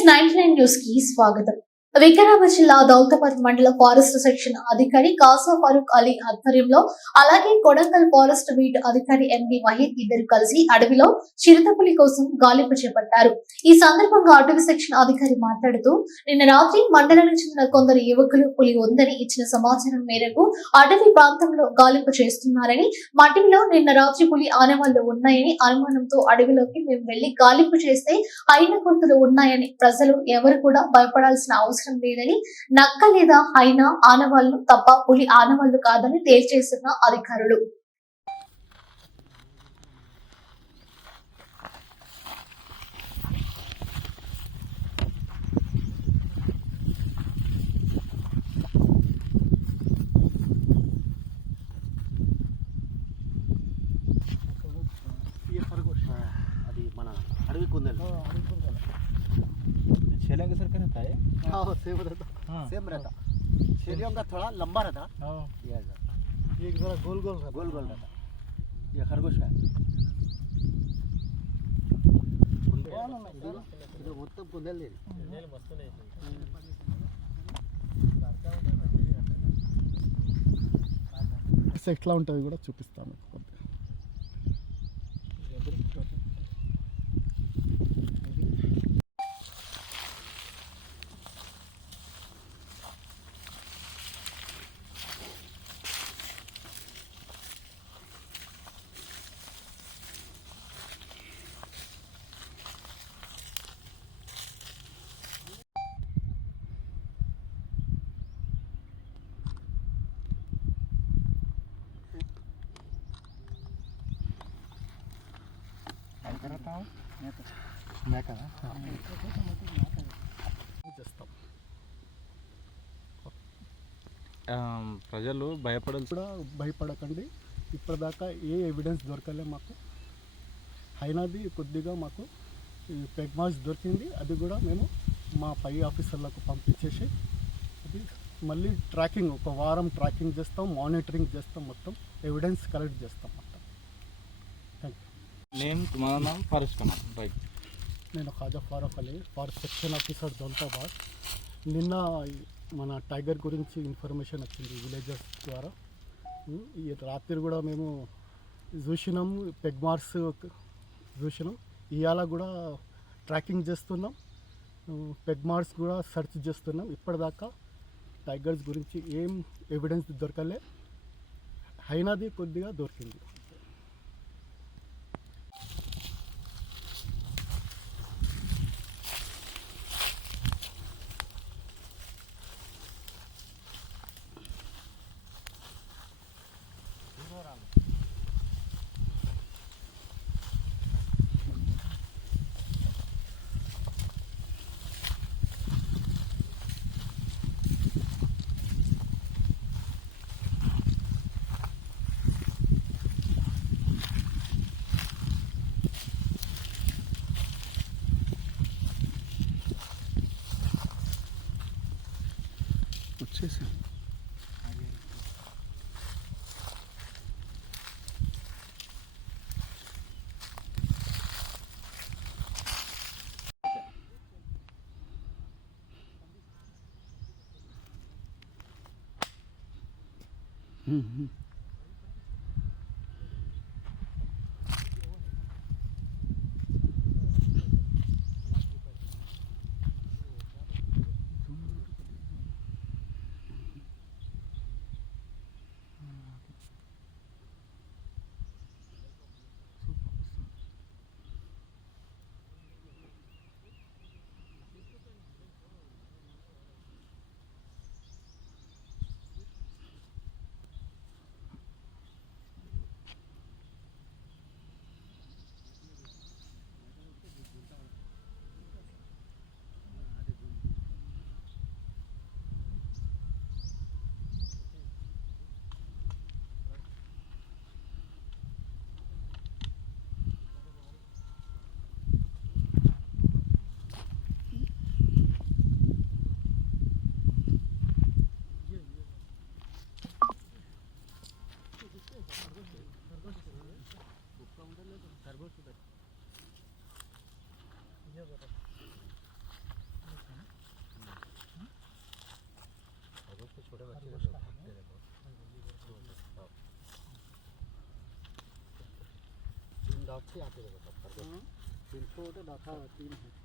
Yes ninety nine న్యూస్కి స్వాగతం. వికారాబాద్ జిల్లా దౌలతాబాద్ మండల ఫారెస్ట్ సెక్షన్ అధికారి కాసా ఫరూక్ అలీ ఆధ్వర్యంలో అలాగే కొడంగల్ ఫారెస్ట్ బీట్ అధికారి ఎండి వహీద్ ఇద్దరు కలిసి అడవిలో చిరుతపులి కోసం గాలింపు చేపట్టారు. ఈ సందర్భంగా అటవీ సెక్షన్ అధికారి మాట్లాడుతూ నిన్న రాత్రి మండలానికి చెందిన కొందరు యువకులు పులి ఉందని ఇచ్చిన సమాచారం మేరకు అటవీ ప్రాంతంలో గాలింపు చేస్తున్నారని మటిలో నిన్న రాత్రి పులి ఆనవాళ్ళు ఉన్నాయని అనుమానంతో అడవిలోకి మేము వెళ్ళి గాలింపు చేస్తే అయిన గుర్తులు ఉన్నాయని ప్రజలు ఎవరు కూడా భయపడాల్సిన అవసరం లేదని నక్క లేదా హైనా ఆనవాళ్ళు తప్ప పులి ఆనవాళ్ళు కాదని తేల్చేసిన అధికారులు. అది మన అడవి కుందేలు. छेला के सर का रहता है हाँ सेम रहता हाँ सेम रहता छेलियों का थोड़ा लंबा रहता हाँ ये ऐसा, एक जरा गोल गोल रहता गोल गोल रहता ये खरगोश का है ఇది- ఇది మొత్తం కుందేలు ఇది. ఎట్లా ఉంటుంది కూడా చూపిస్తాను చేస్తాం ప్రజలు భయపడాల్సి కూడా భయపడకండి. ఇప్పటిదాకా ఏ ఎవిడెన్స్ దొరకలే మాకు. అయినది కొద్దిగా మాకు ఈ పెగ్ దొరికింది. అది కూడా మేము మా పై ఆఫీసర్లకు పంపించేసి అది మళ్ళీ ట్రాకింగ్ ఒక వారం ట్రాకింగ్ చేస్తాం మానిటరింగ్ చేస్తాం మొత్తం ఎవిడెన్స్ కలెక్ట్ చేస్తాం. యూ నేమ్ तुम्हारा नाम फारिश का नाम राइट నేను Khaja Farooq Ali forest section officer Daulatabad నిన్న ఈ మన టైగర్ గురించి ఇన్ఫర్మేషన్ వచ్చింది విలేజెస్ ద్వారా ఉమ్, ఈ రాత్రి కూడా మేము చూసినాం పెగ్ మార్క్స్ చూసినాం ఇవాళ కూడా ట్రాకింగ్ చేస్తున్నాం ఉమ్, పెగ్ మార్క్స్ కూడా సెర్చ్ చేస్తున్నాం ఇప్పటిదాకా టైగర్స్ గురించి ఏం ఎవిడెన్స్ దొరకలే అయినది కొద్దిగా దొరికింది వచ్చేసి Mm-hmm. Иди сюда. Где вот это? छोटे बच्चे तीन दाग से आते रहेगा तीन सौ डाटा तीन है